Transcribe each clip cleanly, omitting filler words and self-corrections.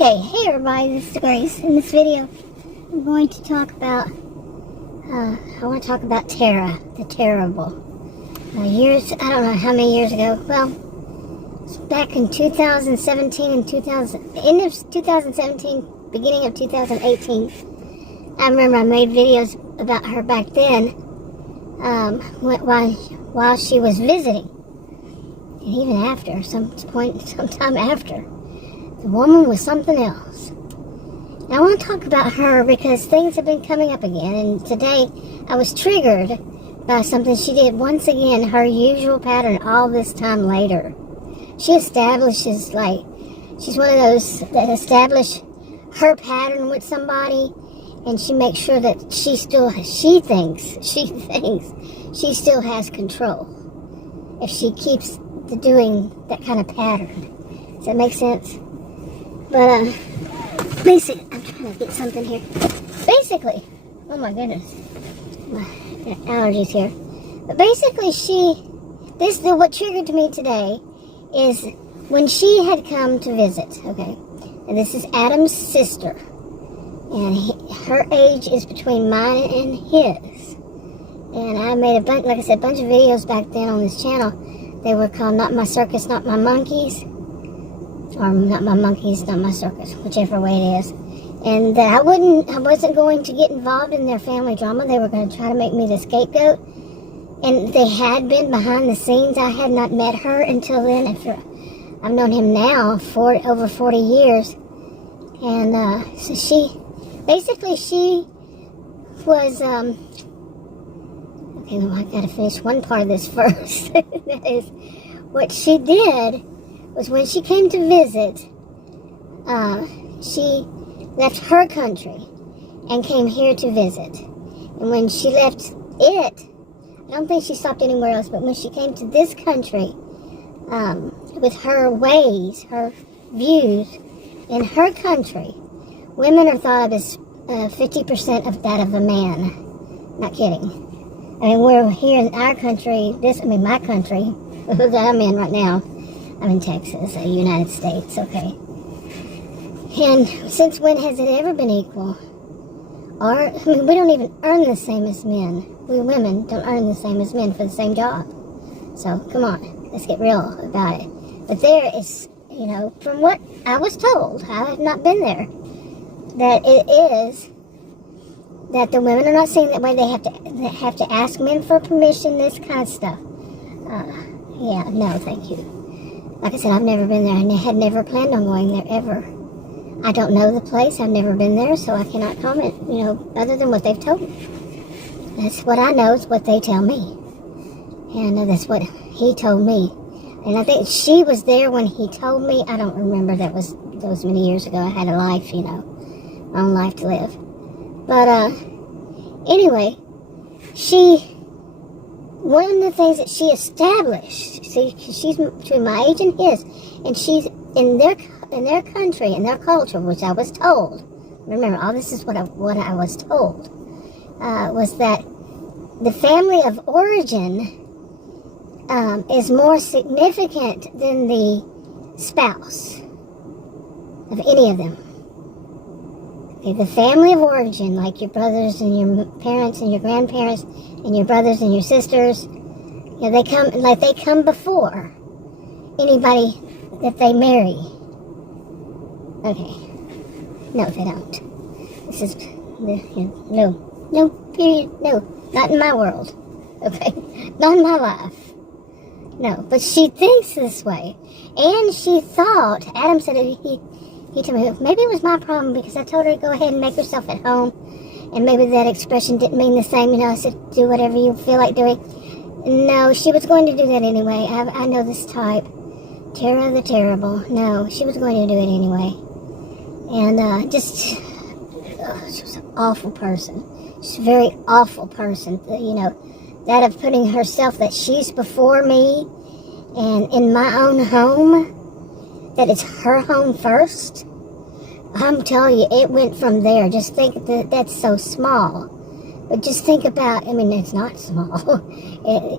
Okay, hey everybody, this is Grace. In this video, I'm going to talk about, Tara, the Terrible. I don't know how many years ago, well, it's back in 2017 and end of 2017, beginning of 2018. I remember I made videos about her back then, while she was visiting. And even after, sometime after. The woman was something else. Now, I want to talk about her because things have been coming up again, and today I was triggered by something she did once again, her usual pattern all this time later. She establishes, she's one of those that establish her pattern with somebody, and she makes sure that she thinks she still has control if she keeps doing that kind of pattern. Does that make sense? But, basically, I'm trying to get something here. Basically, oh my goodness, my allergies here. But basically, what triggered me today is when she had come to visit, okay? And this is Adam's sister. And her age is between mine and his. And I made a bunch of videos back then on this channel. They were called Not My Circus, Not My Monkeys. Or Not My Monkeys, Not My Circus, whichever way it is. And that I wasn't going to get involved in their family drama. They were going to try to make me the scapegoat. And they had been behind the scenes. I had not met her until then. I've known him now for over 40 years. And so she was, okay, well, I got to finish one part of this first. That is, what she did was when she came to visit, she left her country and came here to visit. And when she left it, I don't think she stopped anywhere else, but when she came to this country, with her ways, her views, in her country, women are thought of as 50% of that of a man. Not kidding. I mean, we're here in our country, my country, that I'm in right now. I'm in Texas, the United States, okay. And since when has it ever been equal? We don't even earn the same as men. We women don't earn the same as men for the same job. So, come on, let's get real about it. But there is, from what I was told, I have not been there, that it is that the women are not seen that way. They have to ask men for permission, this kind of stuff. Yeah, no, thank you. Like I said, I've never been there. I had never planned on going there, ever. I don't know the place. I've never been there, so I cannot comment, other than what they've told me. That's what I know, is what they tell me. And that's what he told me. And I think she was there when he told me. I don't remember. That was many years ago. I had a life, my own life to live. But, anyway, one of the things that she established, see, she's between my age and his, and she's in their country, in their culture, which I was told. Remember, all this is what I was told, was that the family of origin is more significant than the spouse of any of them. Okay, the family of origin, like your brothers and your parents and your grandparents and your brothers and your sisters, they come before anybody that they marry. Okay. No, they don't. This is, no, period, no, not in my world. Okay, not in my life. No, but she thinks this way. And she thought, Adam said he told me, maybe it was my problem because I told her to go ahead and make herself at home. And maybe that expression didn't mean the same. I said, do whatever you feel like doing. No, she was going to do that anyway. I know this type. Tara the Terrible. No, she was going to do it anyway. And she was an awful person. She's a very awful person. That of putting herself, that she's before me and in my own home, that it's her home first. I'm telling you, it went from there. Just think that's so small. But just think about, it's not small.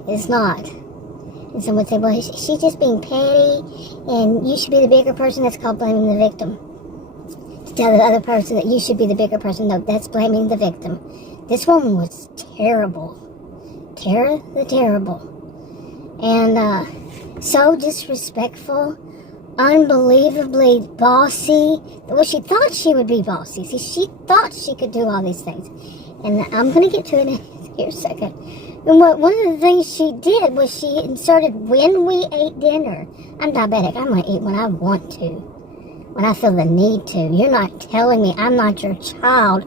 It's not. And someone would say, well, she's just being petty, and you should be the bigger person. That's called blaming the victim. tell the other person that you should be the bigger person. No, that's blaming the victim. This woman was terrible. Tara the Terrible. And so disrespectful, unbelievably bossy. Well, she thought she would be bossy. See, she thought she could do all these things. And I'm going to get to it here in a second. And one of the things she did was she inserted when we ate dinner. I'm diabetic. I'm going to eat when I want to, when I feel the need to. You're not telling me I'm not your child.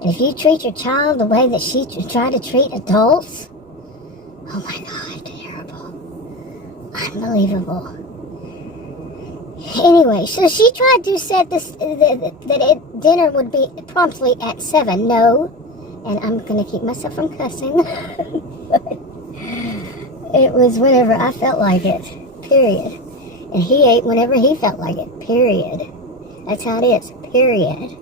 And if you treat your child the way that she tried to treat adults, oh my God, terrible. Unbelievable. Anyway, so she tried to set this, dinner would be promptly at 7. No. And I'm going to keep myself from cussing. It was whenever I felt like it. Period. And he ate whenever he felt like it. Period. That's how it is. Period.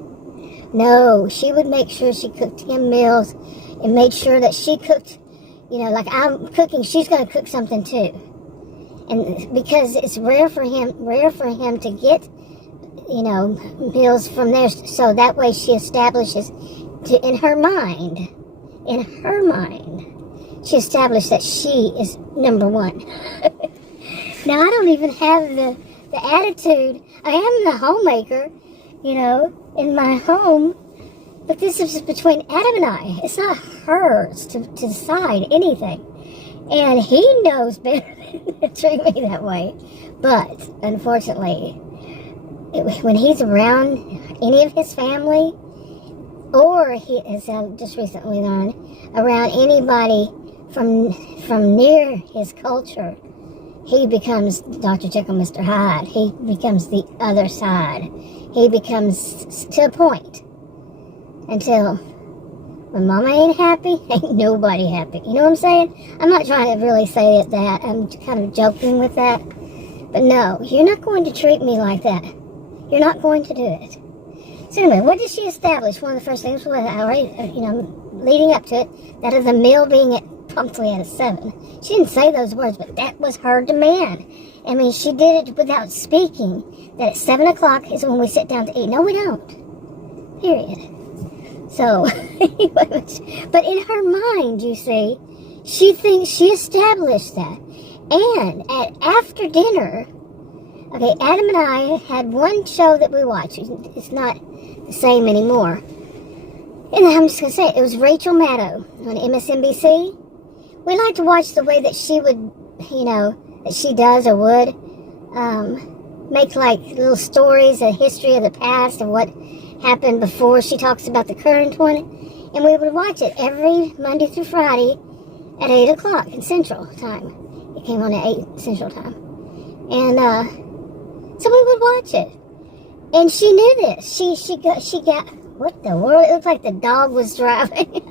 No, she would make sure she cooked him meals and made sure that she cooked, like I'm cooking, she's going to cook something too. And because it's rare for him to get, meals from there. So that way she establishes in her mind, she established that she is number one. Now, I don't even have the attitude. I am the homemaker, in my home. But this is between Adam and I. It's not hers to decide anything. And he knows better than to treat me that way. But, unfortunately, when he's around any of his family, or he, as I've just recently learned, around anybody from near his culture, he becomes Dr. Jekyll, Mr. Hyde. He becomes the other side. He becomes, to a point, until when Mama ain't happy, ain't nobody happy. You know what I'm saying? I'm not trying to really say it that. I'm kind of joking with that. But no, you're not going to treat me like that. You're not going to do it. So anyway, what did she establish? One of the first things was already, leading up to it, that of the meal being promptly at 7. She didn't say those words, but that was her demand. I mean, she did it without speaking, that at 7 o'clock is when we sit down to eat. No, we don't. Period. So, but in her mind, you see, she thinks she established that. And after dinner, okay, Adam and I had one show that we watched. It's not the same anymore. And I'm just going to say it was Rachel Maddow on MSNBC. We like to watch the way that she would, that she does or would, make like little stories, a history of the past of what happened before she talks about the current one. And we would watch it every Monday through Friday at 8 o'clock in Central Time. It came on at 8 Central Time. And, so we would watch it. And she knew this. She got, what the world? It looked like the dog was driving.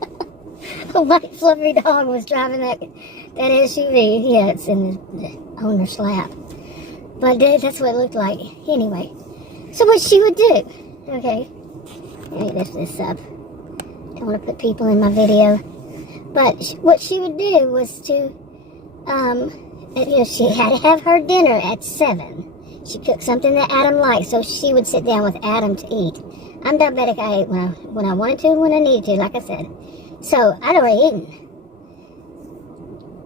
A white fluffy dog was driving that SUV. Yeah, it's in the owner's lap. But that's what it looked like. Anyway. So what she would do, okay. Let me lift this up. Don't want to put people in my video. But what she would do was to, she had to have her dinner at 7. She cooked something that Adam liked, so she would sit down with Adam to eat. I'm diabetic. I ate when I wanted to, when I needed to, like I said. So, I'd already eaten.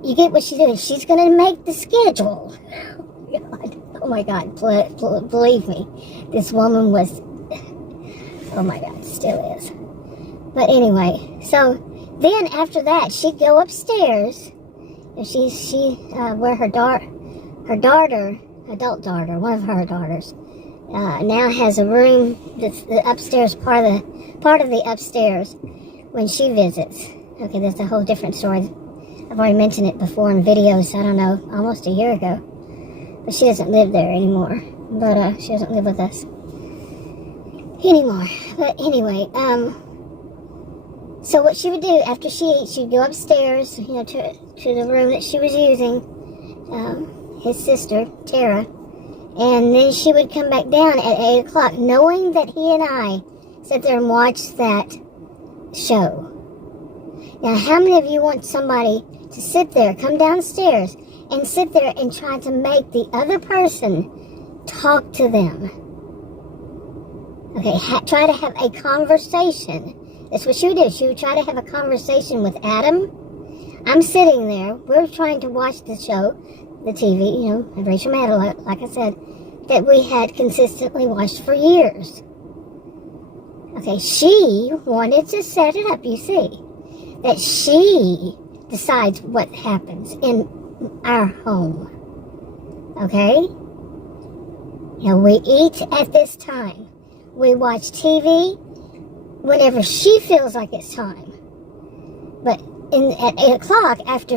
You get what she's doing. She's going to make the schedule. Oh my God. Believe me. This woman was, oh my God, still is. But anyway, so then after that, she'd go upstairs. And where her daughter, adult daughter, one of her daughters, now has a room that's the upstairs, part of the upstairs when she visits. Okay, that's a whole different story. I've already mentioned it before in videos, I don't know, almost a year ago. But she doesn't live there anymore. But she doesn't live with us anymore. But anyway, so what she would do after she eats, she'd go upstairs, to the room that she was using, his sister, Tara, and then she would come back down at 8 o'clock, knowing that he and I sat there and watched that show. Now, how many of you want somebody to sit there, come downstairs, and sit there and try to make the other person talk to them? Okay, try to have a conversation. That's what she would do. She would try to have a conversation with Adam. I'm sitting there. We're trying to watch the show, the TV, and Rachel Maddow, like I said, that we had consistently watched for years. Okay, she wanted to set it up, you see, that she decides what happens in our home. Okay? We eat at this time. We watch TV whenever she feels like it's time. But at 8 o'clock, after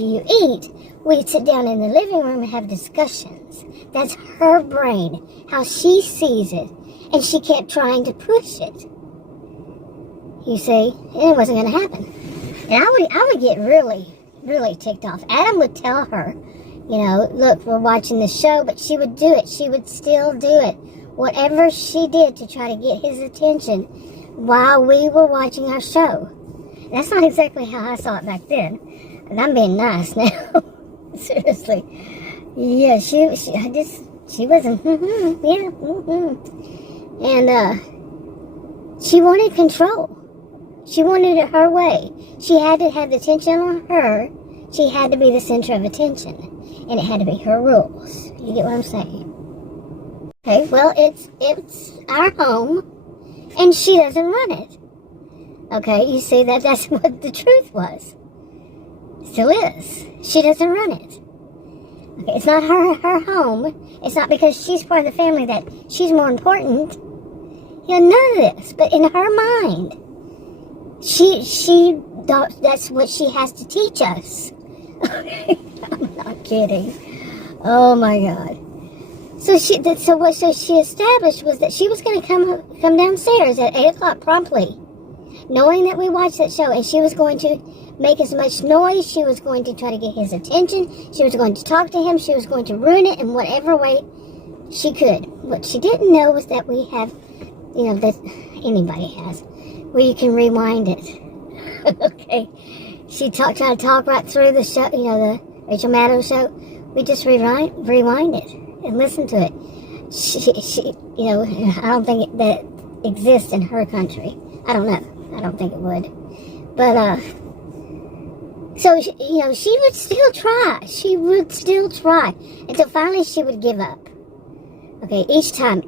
you eat, we sit down in the living room and have discussions. That's her brain, how she sees it. And she kept trying to push it. You see, and it wasn't going to happen. And I would get really, really ticked off. Adam would tell her, look, we're watching the show, but she would do it. She would still do it. Whatever she did to try to get his attention while we were watching our show. That's not exactly how I saw it back then. And I'm being nice now. Seriously. Yeah, she wasn't, yeah, And, she wanted control. She wanted it her way. She had to have the attention on her. She had to be the center of attention. And it had to be her rules. You get what I'm saying? Okay, well, it's our home, and she doesn't run it. Okay, you see that's what the truth was. Still is. She doesn't run it. Okay, it's not her home. It's not because she's part of the family that she's more important. None of this. But in her mind, she thought that's what she has to teach us. I'm not kidding. Oh my God. So she established was that she was going to come downstairs at 8 o'clock promptly, knowing that we watched that show, and she was going to make as much noise. She was going to try to get his attention. She was going to talk to him. She was going to ruin it in whatever way she could. What she didn't know was that we have, that anybody has, where you can rewind it. Okay. She tried to talk right through the show, the Rachel Maddow show. We just rewind it and listen to it. She I don't think that exists in her country. I don't know. I don't think it would. But, so, she would still try. She would still try. Until finally she would give up. Okay, each and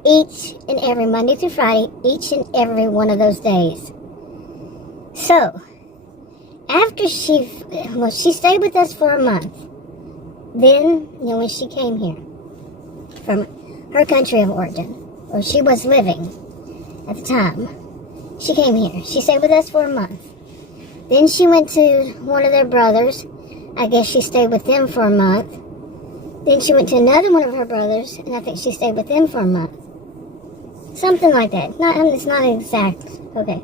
every Monday through Friday, each and every one of those days. So, after she stayed with us for a month. Then, when she came here from her country of origin, where she was living at the time, she came here. She stayed with us for a month. Then she went to one of their brothers. I guess she stayed with them for a month. Then she went to another one of her brothers, and I think she stayed with them for a month. Something like that. It's not exact. Okay.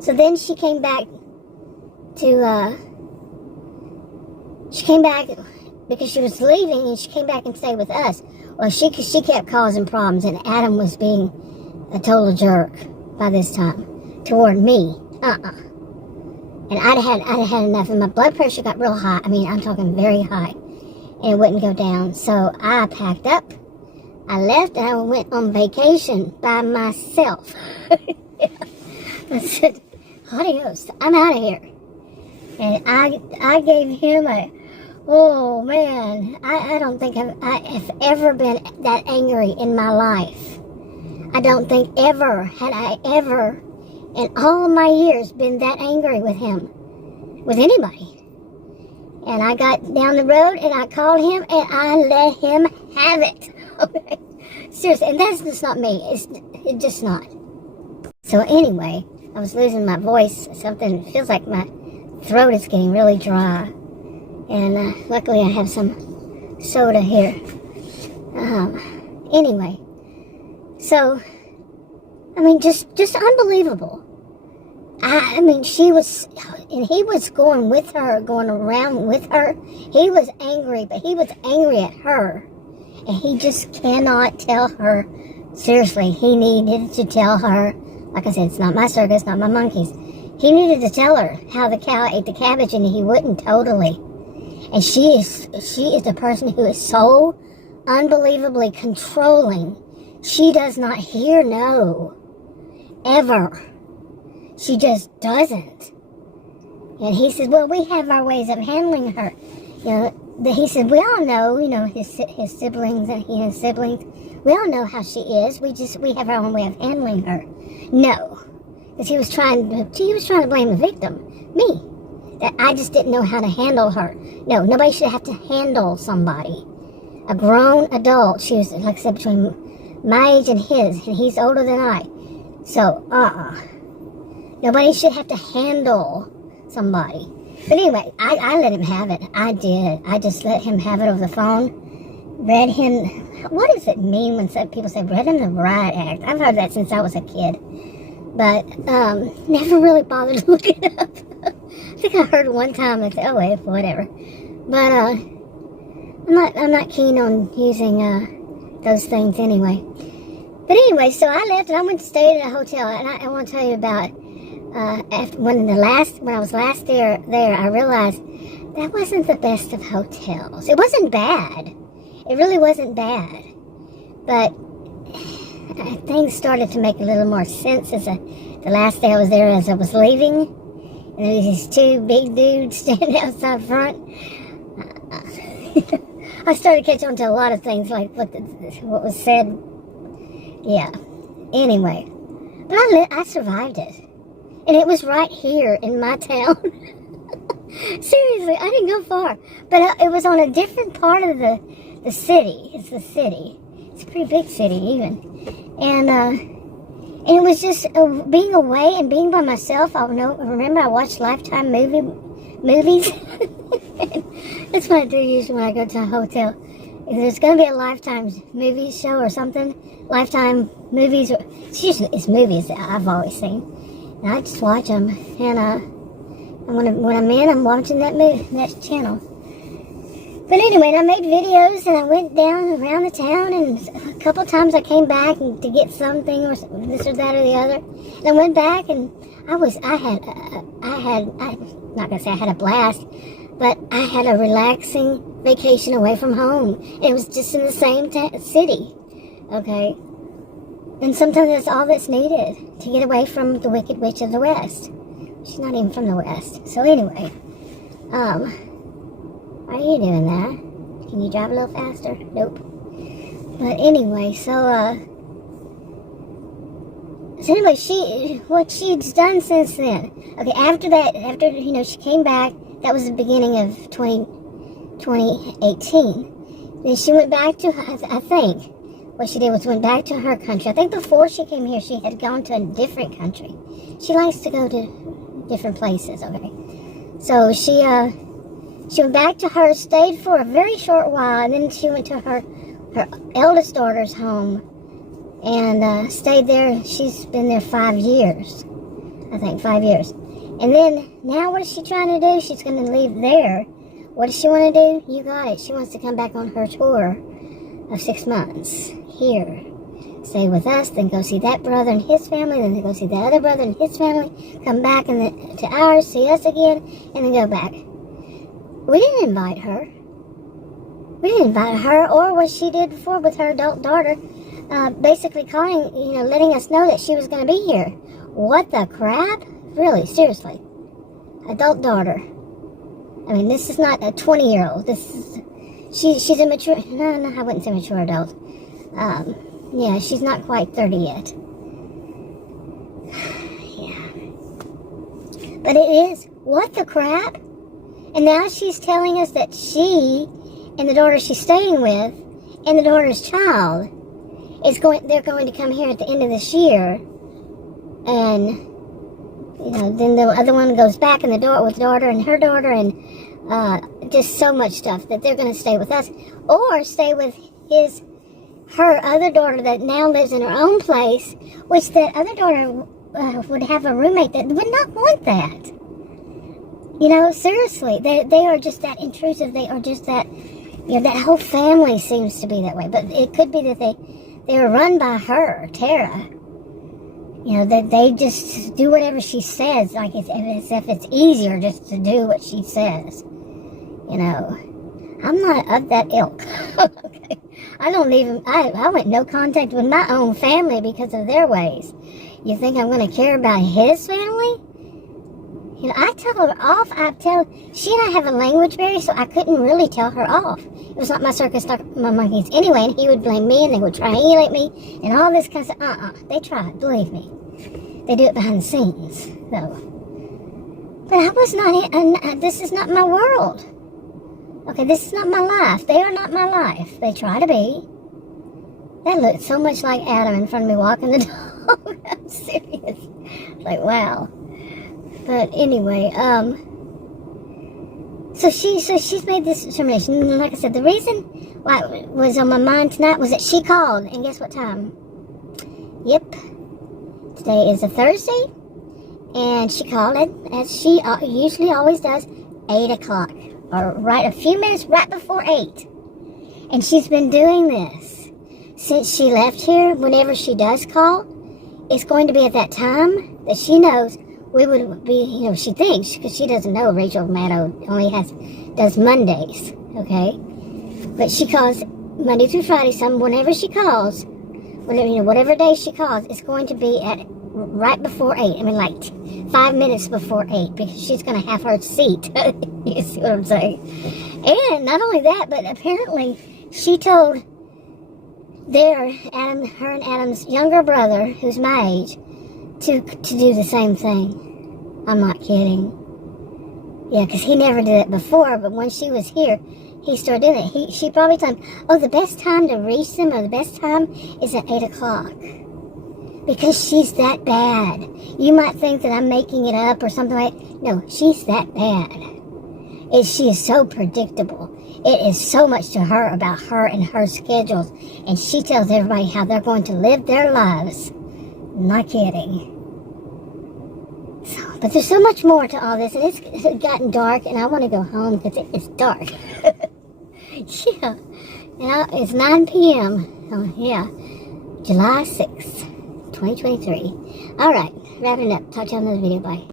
So then she came back because she was leaving, and she came back and stayed with us. Well, she kept causing problems, and Adam was being a total jerk by this time toward me. And I'd had enough, and my blood pressure got real high. I mean, I'm talking very high, and it wouldn't go down. So I packed up, I left, and I went on vacation by myself. I said, adios, I'm out of here. And I gave him oh man, I don't think I have ever been that angry in my life. I don't think had I ever in all of my years been that angry with him, with anybody. And I got down the road and I called him and I let him have it. Okay? Seriously, and that's just not me. It's just not. So anyway, I was losing my voice. Something feels like my throat is getting really dry. And luckily I have some soda here. Anyway, so I mean, just unbelievable. I mean, he was going with her, going around with her. He was angry, but he was angry at her. And he just cannot tell her. Seriously, he needed to tell her, like I said, it's not my circus, not my monkeys. He needed to tell her how the cow ate the cabbage, and he wouldn't totally. And she is the person who is so unbelievably controlling She does not hear no. Ever. She just doesn't. And he says, well, we have our ways of handling her. You know, he said, we all know, you know, his siblings and he has siblings. We all know how she is. We have our own way of handling her. No. Because he was trying to blame the victim. Me. That I just didn't know how to handle her. No, nobody should have to handle somebody. A grown adult. She was, like I said, between my age and his. And he's older than I. So, nobody should have to handle somebody. But anyway, I let him have it. I did. I just let him have it over the phone. Read him. What does it mean when people say read him the riot act? I've heard that since I was a kid. But, never really bothered to look it up. I think I heard one time and said, oh, wait, whatever. But, I'm not keen on using, those things anyway. But anyway, so I left and I went to stay at a hotel. And I want to tell you about, when I was last there, I realized that wasn't the best of hotels. It wasn't bad. It really wasn't bad. But things started to make a little more sense as the last day I was there as I was leaving. And there was these two big dudes standing outside front. I started catching on to a lot of things, like what was said. Yeah. Anyway. But I survived it. And it was right here in my town. Seriously, I didn't go far. But it was on a different part of the city. It's the city. It's a pretty big city, even. And it was just being away and being by myself. Remember I watched Lifetime movies? That's what I do usually when I go to a hotel. If there's going to be a Lifetime movie show or something, Lifetime movies, it's movies that I've always seen. And I just watch them, and when I'm in, I'm watching that channel. But anyway, I made videos, and I went down around the town, and a couple times I came back to get something, or this or that or the other. And I went back, and I'm not gonna say I had a blast, but I had a relaxing vacation away from home. And it was just in the same city, okay? And sometimes that's all that's needed to get away from the Wicked Witch of the West. She's not even from the West. So anyway, are you doing that? Can you drive a little faster? Nope. But anyway, so what she's done since then. Okay, after she came back, that was the beginning of 2018. Then she went back to, I think, what she did was went back to her country. I think before she came here, she had gone to a different country. She likes to go to different places, okay? So she went back to her, stayed for a very short while, and then she went to her eldest daughter's home and stayed there. She's been there 5 years. I think 5 years. And then, now what is she trying to do? She's going to leave there. What does she want to do? You got it. She wants to come back on her tour of 6 months here. Stay with us, then go see that brother and his family, then go see that other brother and his family, come back to ours, see us again, and then go back. We didn't invite her. We didn't invite her, or what she did before with her adult daughter, basically calling, letting us know that she was going to be here. What the crap? Really, seriously. Adult daughter. I mean, this is not a 20-year-old. She's a mature, no, I wouldn't say mature adult. Yeah, she's not quite 30 yet. Yeah. But it is, what the crap? And now she's telling us that she and the daughter she's staying with and the daughter's child they're going to come here at the end of this year. And, then the other one goes back with the daughter and her daughter and just so much stuff that they're going to stay with us or stay with her other daughter that now lives in her own place, which that other daughter would have a roommate that would not want that. Seriously, they are just that intrusive. They are just that, that whole family seems to be that way. But it could be that they are run by her, Tara. That they just do whatever she says, like as if it's easier just to do what she says. I'm not of that ilk. Okay. I don't even, I went no contact with my own family because of their ways. You think I'm going to care about his family? You know, I tell her off. She and I have a language barrier, so I couldn't really tell her off. It was not my circus, my monkeys anyway, and he would blame me, and they would triangulate me, and all this kind of stuff. They try, believe me. They do it behind the scenes, though. But I was not, and this is not my world. Okay, this is not my life. They are not my life. They try to be. They look so much like Adam in front of me walking the dog. I'm serious. Like, wow. But anyway, so she's made this determination. And like I said, the reason why it was on my mind tonight was that she called. And guess what time? Yep. Today is a Thursday. And she called it, as she usually always does, 8 o'clock. Or right a few minutes right before 8. And she's been doing this since she left here. Whenever she does call, it's going to be at that time that she knows we would be, you know, she thinks, because she doesn't know Rachel Maddow only does Mondays, okay? But she calls Monday through Friday, whenever she calls, whatever day she calls, it's going to be at right before 8. I mean, like 5 minutes before 8, because she's going to have her seat. You see what I'm saying? And not only that, but apparently she told her and Adam's younger brother, who's my age, to do the same thing. I'm not kidding. Yeah, because he never did it before, but when she was here, he started doing it. She probably told him, oh, the best time to reach them, or the best time is at 8 o'clock. Because she's that bad. You might think that I'm making it up or something like that. No, she's that bad. She is so predictable. It is so much to her about her and her schedules. And she tells everybody how they're going to live their lives. Not kidding. So, but there's so much more to all this. And it's gotten dark, and I want to go home because it's dark. Yeah. It's 9 p.m. Oh, yeah. July 6th, 2023. All right. Wrapping it up. Talk to you on another video. Bye.